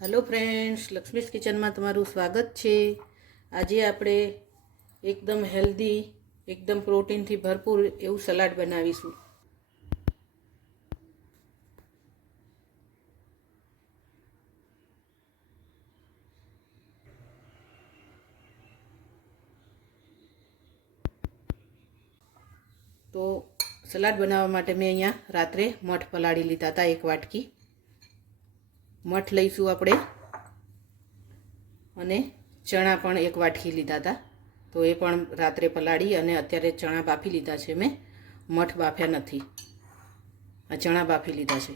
Hello friends, Lakshmi's kitchen में तमारू स्वागत है। आज આપણે एकदम हेल्दी एकदम प्रोटीन थी भरपूर एवं सलाड बनावीशू। तो सलाड बनावा माटे मैं अहींया रात्रे मठ पलाળી लीधा था। एक वाटकी मठ लईशू आपणे अने चણા पण एक वाटकी लीधा था। तो ये पण रात्रे पलाળી अने अत्यारे चણા बाफी लीधा छे। मैं मठ बाफ्या नथी, आ चણા बाफी लीधा छे।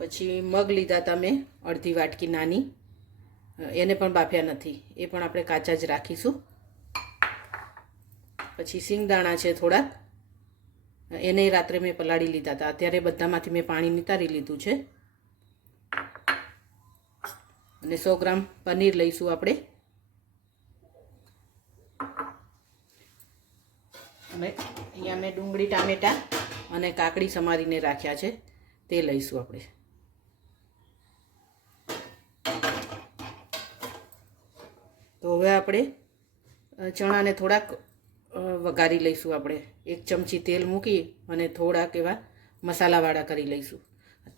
पछी मग लीधा था मैं अर्धी वाटकी नानी, एने पण बाफ्या नथी, ए पण आपणे काचा ज राखीशुं। पछी सींगदाणा छे थोड़ा, एने रात्रे मैं पलाળી लीधा था। अत्यारे बधामांथी मैं पाणी नितारी लीधुं छे। અને 100 ગ્રામ પનીર લઈશું આપણે, અને અહીંયા મેં ડુંગળી ટામેટા અને કાકડી સમારીને રાખ્યા છે, તે લઈશું આપણે। તો હવે આપણે ચણાને થોડાક વઘારી લઈશું આપણે। 1 ચમચી તેલ મૂકી અને થોડાક એવા મસાલાવાળા કરી લઈશું।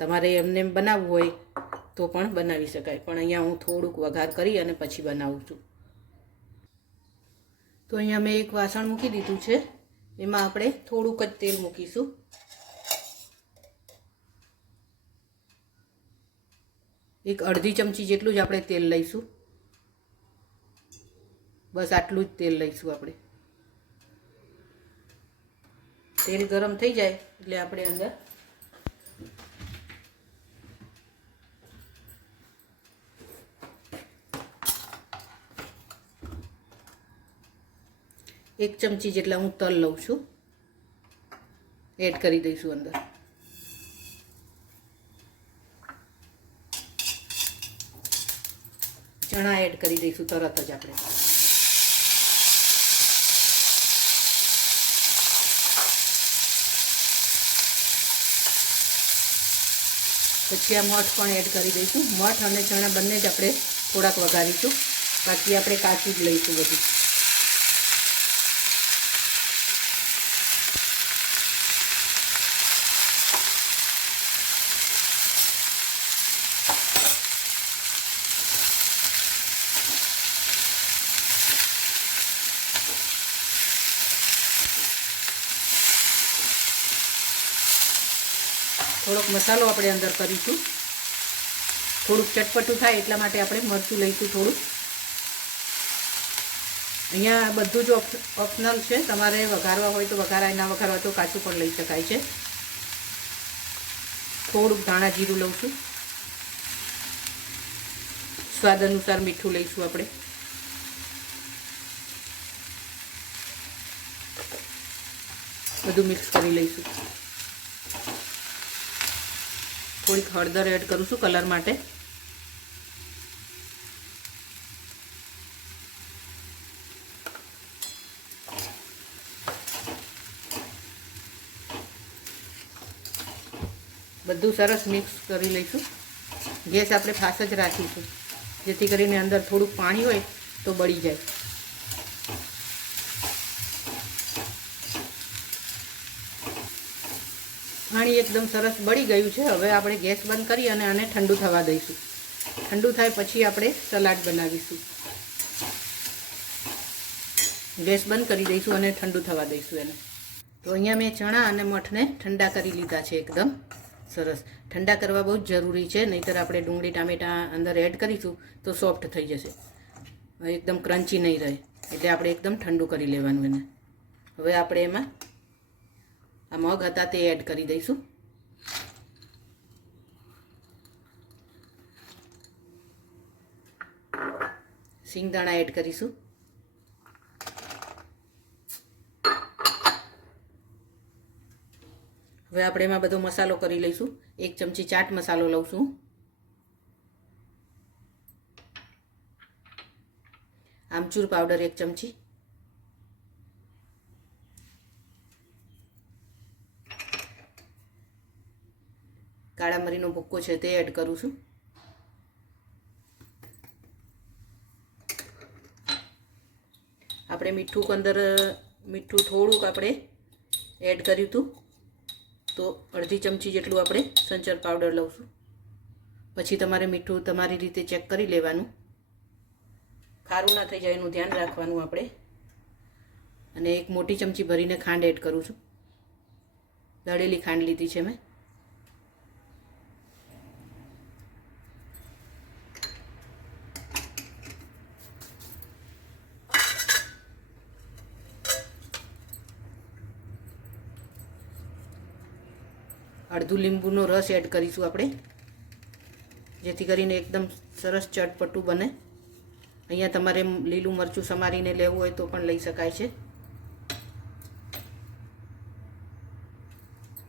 તમારે એમને બનાવવું હોય तो पण बनावी शकाय, पण अहींया हूँ थोड़ुंक वघार करी अने पछी बनावुं छुं। तो अहींया मैं एक वासण मूकी दीधुं छे, एमां आपणे थोड़ुंक ज तेल मूकीशुं। एक अर्धी चमची जेटलुं ज आपणे तेल लईशुं, बस आटलुं ज तेल लईशुं आपणे। तेल गरम थई जाय એટલે આપણે અંદર एक चमची जेटला हूँ तल लઉં છું, एड करी दईशुं अंदर। चણા एड करी दईशुं तरत ज आपणे। पछी आ मठ पण एड करी दईशुं। मठ अने चણા बंने ज आपणे थोड़ाक वघारीशुं, बाकी आपणे काचुं ज लईशुं बधुं। थोड़ोक मसालो आपणे अंदर करीशुं, थोड़ुंक चटपटुं थाय एटला माटे आपणे मरचुं लईशुं थोड़ुं। अहींया बधुं ज ऑप्शनल छे, तमारे वघारवा होय तो वघाराय, ना वघारवा तो काचुं पण लई शकाय छे। थोड़ुंक धाणा जीरुं लઉં છું, स्वाद अनुसार मीठुं लईशुं आपणे। बधुं मिक्स करी लईशुं। थोड़ी हळदर एड करूँ छूं कलर माटे। बधुं सरस मिक्स करी लईशुं। गैस आपणे फास्ट ज राखीशुं, जेथी करीने अंदर थोड़ुं पाणी होय तो बળી जाय। पाणी एकदम सरस बળી गयुं छे। हवे आपणे गैस बंध करी अने आने ठंडू थवा दईशुं। ठंडू थाय पछी आपणे सलाड बनावीशुं। गैस बंध करी दईशुं अने ठंडू थवा दईशुं एने। तो अहींया मैं चણા अने मठने ठंडा करी लीधा छे एकदम सरस। ठंडा करवा बहुत जरूरी है, नहींतर आपणे डુંગળી टामेटा अंदर एड करीशुं तो सॉफ्ट थई जशे, एकदम क्रंची नहीं रहे, एटले आपणे एकदम ठंडू करी लेवानुं एने। हवे आपणे एमां आ मग हता ते एड करी दईशुं। सींगदाणा एड करीशुं। हवे आपणे एमां बधो मसालो करी लईशुं। 1 चमची चाट मसालो लઉં છું, आमचूर पाउडर 1 चमची, काळा मरीनो भूक्को छे ते एड करूँ छुं। આપણે મીઠું થોડુંક આપણે એડ કર્યું હતું, તો અડધી ચમચી જેટલું આપણે સંચર પાવડર લઈશું. પછી તમારે મીઠું તમારી રીતે ચેક કરી લેવાનું, ખારું ના થઈ જાય એનું ધ્યાન રાખવાનું આપણે. અને એક મોટી ચમચી ભરીને ખાંડ એડ કરું છું. દળેલી ખાંડ લીધી છે મેં. અડધું લીંબુનો રસ એડ કરીશું આપણે, જેથી કરીને એકદમ સરસ ચટપટું બને. અહીંયા તમારે લીલું મરચું સમારીને લેવું હોય તો પણ લઈ શકાય છે.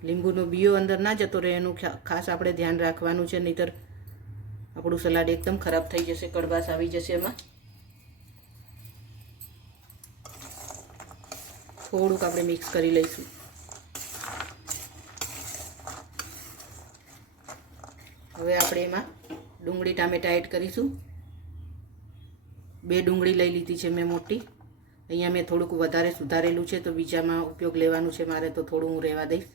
લીંબુનો બીયો અંદર ના જતો રહે એનું ખાસ આપણે ધ્યાન રાખવાનું છે, નહીંતર આપણું સલાડ એકદમ ખરાબ થઈ જશે, કડવાશ આવી જશે એમાં. થોડુંક આપણે મિક્સ કરી લઈશું. હવે આપણે એમાં ડુંગળી ટામેટાં એડ કરીશું. 2 ડુંગળી લઈ લીધી છે મેં મોટી. અહીંયા મેં થોડુંક વધારે સુધારેલું છે, તો બીજામાં ઉપયોગ લેવાનું છે મારે, તો થોડું હું રહેવા દઈશ.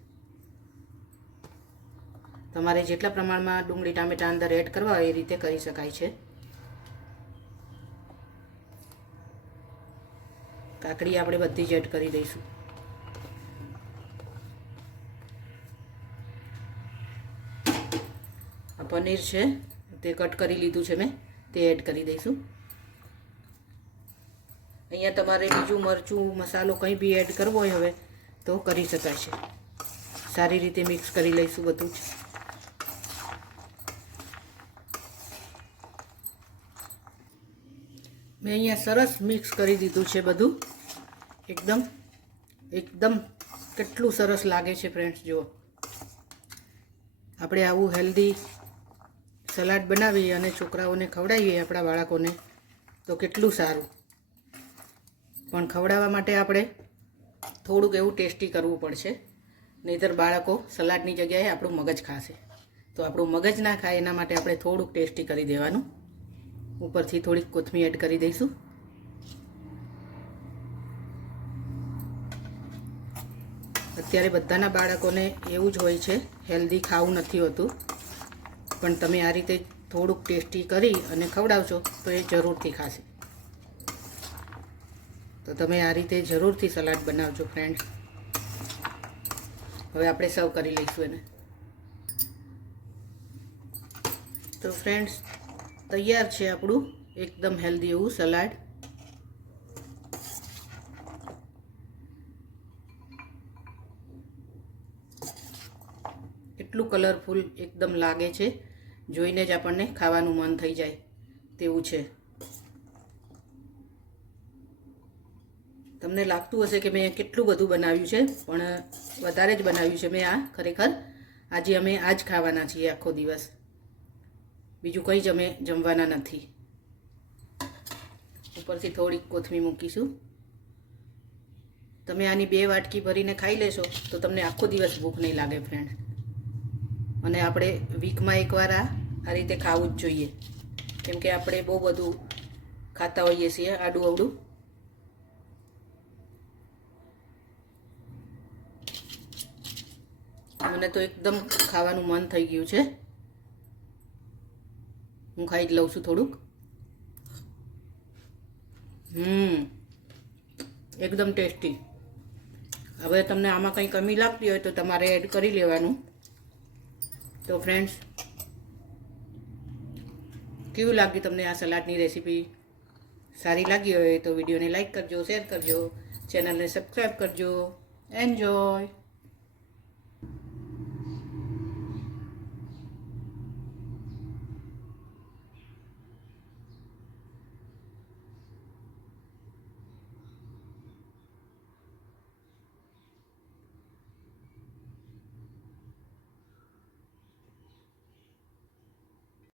તમારે જેટલા પ્રમાણમાં ડુંગળી ટામેટાં અંદર એડ કરવા હોય એ રીતે કરી શકાય છે. કાકડી આપણે બધી જ એડ કરી દઈશું. આ પનીર છે તે કટ કરી લીધું છે મેં, તે એડ કરી દઈશું. અહીંયા તમારે બીજું મરચું મસાલો કંઈ બી એડ કરવો હોય હવે તો કરી શકાય છે. સારી રીતે મિક્સ કરી લઈશું બધું જ. મેં અહીંયા સરસ મિક્સ કરી દીધું છે બધું. એકદમ કેટલું સરસ લાગે છે ફ્રેન્ડ્સ. જુઓ, આપણે આવું હેલ્ધી સલાડ બનાવીએ અને છોકરાઓને ખવડાવીએ, આપણા બાળકોને, તો કેટલું સારું. પણ ખવડાવવા માટે આપણે થોડુંક એવું ટેસ્ટી કરવું પડશે, નહીંતર બાળકો સલાડની જગ્યાએ આપણું મગજ ખાશે. તો આપણું મગજ ના ખાય એના માટે આપણે થોડુંક ટેસ્ટી કરી દેવાનું. ઉપરથી થોડીક કોથમીર એડ કરી દઈશું. અત્યારે બધાના બાળકોને એવું જ હોય છે, હેલ્ધી ખાવું નથી હોતું, પણ તમે આ રીતે થોડુંક ટેસ્ટી કરી અને ખવડાવશો તો એ જરૂરથી ખાશે. તો તમે આ રીતે જરૂરથી સલાડ બનાવજો ફ્રેન્ડ્સ. હવે આપણે સર્વ કરી લઈશું એને. તો ફ્રેન્ડ્સ, તૈયાર છે આપણું એકદમ હેલ્ધી એવું સલાડ. એટલું કલરફુલ એકદમ લાગે છે, જોઈને જ આપણને ખાવાનું મન થઈ જાય તેવું છે. તમને લાગતું હશે કે મેં કેટલું બધું બનાવ્યું છે, પણ વધારે જ બનાવ્યું છે મેં. આ ખરેખર આજે અમે આ જ ખાવાના છીએ આખો દિવસ, બીજું કંઈ જ અમે જમવાના નથી. ઉપરથી થોડીક કોથમીર મૂકીશું. તમે આની 2 વાટકી ભરીને ખાઈ લેશો તો તમને આખો દિવસ ભૂખ નહીં લાગે ફ્રેન્ડ. અને આપણે વીકમાં એકવાર આ રીતે ખાવું જ જોઈએ, કેમ કે આપણે બહુ બધું ખાતા હોઈએ છીએ આડું અવડું. મને તો એકદમ ખાવાનું મન થઈ ગયું છે. હું ખાઈ જ લઉં છું થોડુંક. એકદમ ટેસ્ટી. હવે તમને આમાં કંઈ કમી લાગતી હોય તો તમારે એડ કરી લેવાનું. તો ફ્રેન્ડ્સ, કેવું લાગ્યું તમને આ સલાડની રેસીપી? સારી લાગી હોય તો વિડીયોને લાઈક કરજો, શેર કરજો, ચેનલને સબસ્ક્રાઈબ કરજો. એન્જોય.